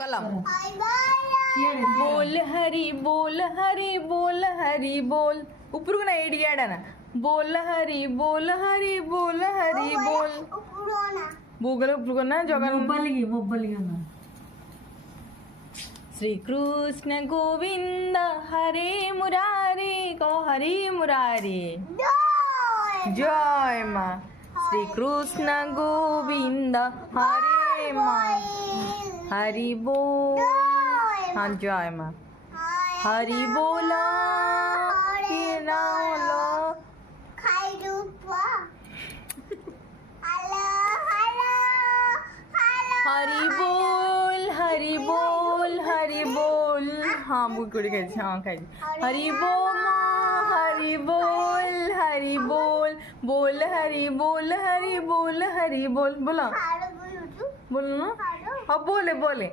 कलम बोल हरी बोल हरी बोल हरी बोल ऊपर को ना एडियाडा ना बोल हरी बोल हरी बोल हरी बोल बूगल ऊपर को ना जगन मोबाइल श्री कृष्ण गोविंद हरे मुरारी को हरी मुरारी जय माँ श्री कृष्ण गोविंद हरे माँ हरि बोल हाँ जय माँ हरि बोला कि नाम लो हरि बोल हरि बोल हरि बोल हाँ बुकुड़ी खाई हाँ खाई हरि बोल हरि बोल हरि बोल बोल हरि बोल हरि बोल हरि बोल बोला बोलो ना अब बोले बोले